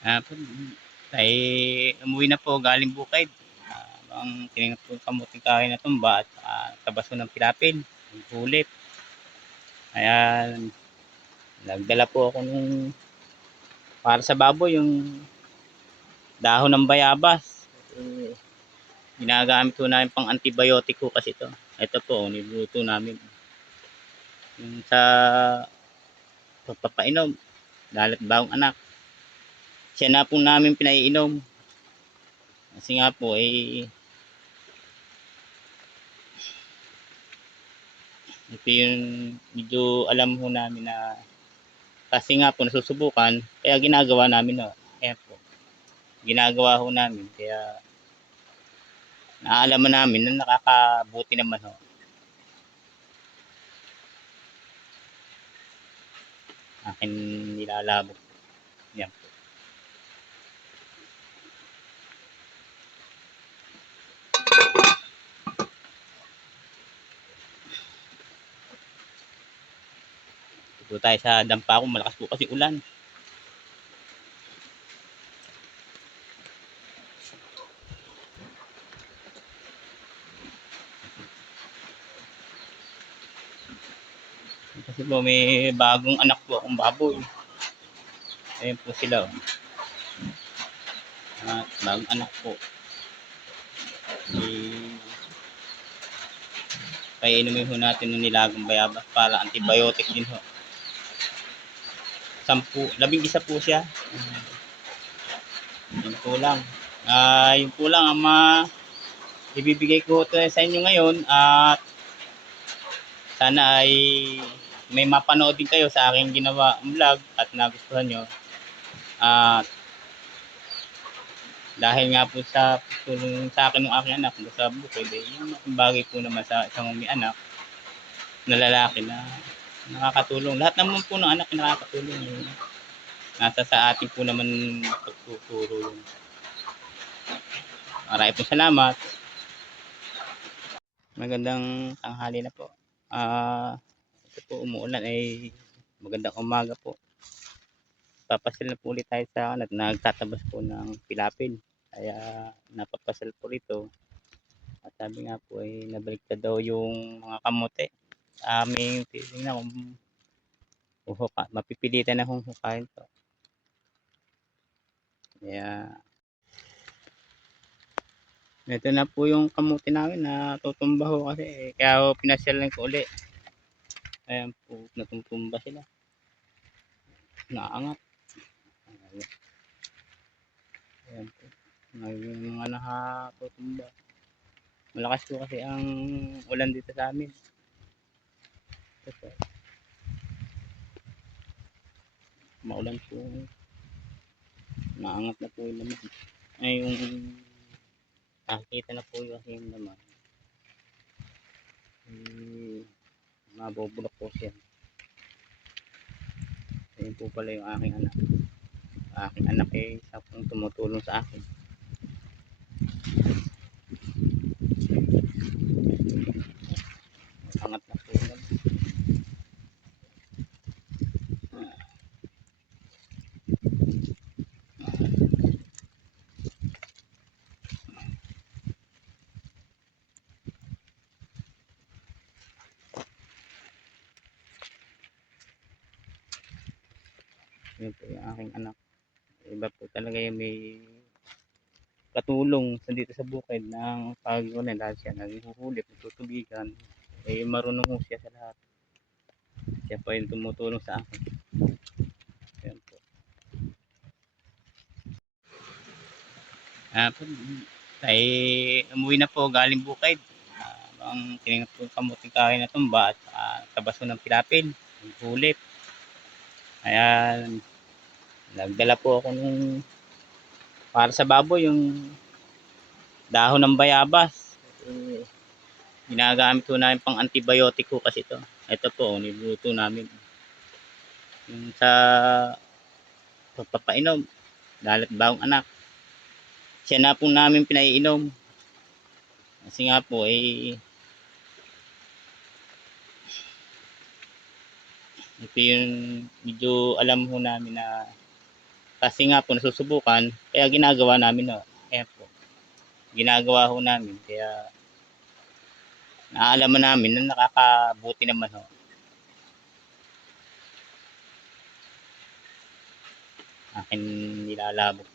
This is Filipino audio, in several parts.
Po, ay umuwi na po galing bukid. Ang tinignan po kamuting kahoy na tumba at tabaso ng pilapil, yung kulit. Ayan, nagdala po ako nung para sa baboy yung dahon ng bayabas. Eh, ginagamit po namin pang antibiotic po kasi ito. Ito po, niluluto namin. Yung sa pagpapainom, lalo't bagong anak. Siya na po namin pinaiinom. Kasi nga po, ito yung medyo alam ho namin na kasi nga po nasusubukan, kaya ginagawa namin no. Kaya po, ginagawa ho namin. Kaya naalaman namin na nakakabuti naman ho. Akin nilalabog. Yan po. Dito tayo sa dampa ko, malakas po kasi ulan. Kasi po may bagong anak po akong baboy. Ayun po sila. Oh. Bagong anak po. Paiinumin ho natin ng nilagang bayabas para antibiotic din ho. 11 po siya. Yun po lang. Yun po lang ang ibibigay ko ito sa inyo ngayon at sana ay may mapanood din kayo sa aking ginawa vlog at nagustuhan nyo. At dahil nga po sa tulong sa akin ng aking anak sa bukid, yung bagay po naman sa isang may anak na lalaki na nakakatulong. Lahat naman po ng anak ay nakakatulong. Nasa sa atin po naman pagtuturo yun. Maraming po salamat. Magandang tanghali na po. Ito po umuulan ay magandang umaga po. Papasyal na po ulit tayo sa at nagtatabas po ng pilapil. Kaya napapasyal po rito. At sabi nga po ay nabaliktad daw yung mga kamote. Aming tingnan kung mapipilitan na kung hukain to. Kaya ito na po yung kamuti namin na tutumba ho kasi kaya ho pinasyalan ko ulit. Ayan po, natutumba sila. Naangat. Ayan po. Yung mga nakatutumba. Malakas po kasi ang ulan dito sa amin. Ito, maulan po. Naangat na po yung naman. Ay yung nakikita na po yung naman. Mabubulok po siya. Ayun po pala yung aking anak. Aking anak ay isa pong tumutulong sa akin. Angat na po naman. Yun po yung aking anak. Iba po talaga yung may katulong sa dito sa bukid ng pag-ulan dahil siya naghuhuli, tutubigan. Marunong ho siya sa lahat. Siya pa yung tumutulong sa akin. Ayan po. Po, ay umuwi na po galing bukid. Ang tinignan po kamuting kahoy na tumba at tabaso ng pilapil, yung kulit. Ayan, nagdala po ako nung para sa baboy yung dahon ng bayabas. Ginagamit po namin pang antibiotic po kasi ito. Ito po, niluluto namin. Yung sa pagpapainom, lalo't bagong anak. Siya na po namin pinaiinom. Kasi nga po, ito yung medyo alam ho namin na Kasi nga po nasusubukan, kaya ginagawa namin ho. Ayan po, ginagawa ho namin kaya naalalaman namin na nakakabuti naman ho. Akin nilalabog.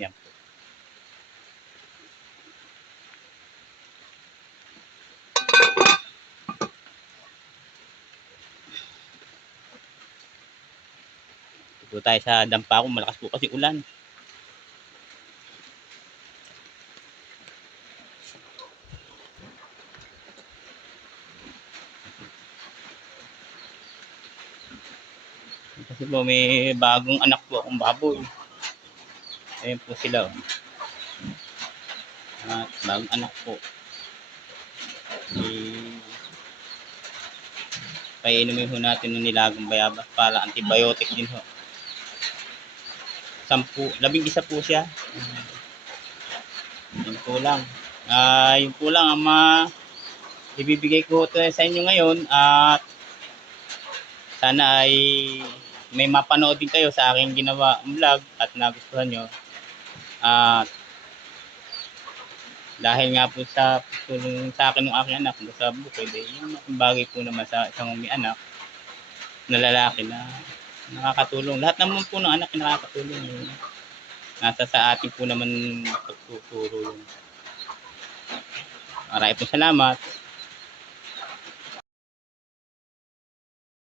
Yan po. Dito tayo sa dampa ko, malakas po kasi ulan. Kasi po may bagong anak po akong baboy. Ayan po sila. Oh. At bagong anak po. Painumin ho natin ng nilagang bayabas para antibiotic din ho. 11 po siya. Yun po lang. Yun po lang ang ibibigay ko sa inyo ngayon at sana ay may mapanood din kayo sa aking ginawa vlog at nagustuhan nyo. At dahil nga po sa tulong sa akin ng aking anak sa bukid, yung bagay po naman sa isang may anak na lalaki na nakakatulong. Lahat naman po ng anak ay nakakatulong. Nasa sa atin po naman pagtuturo yun. Maraming po salamat.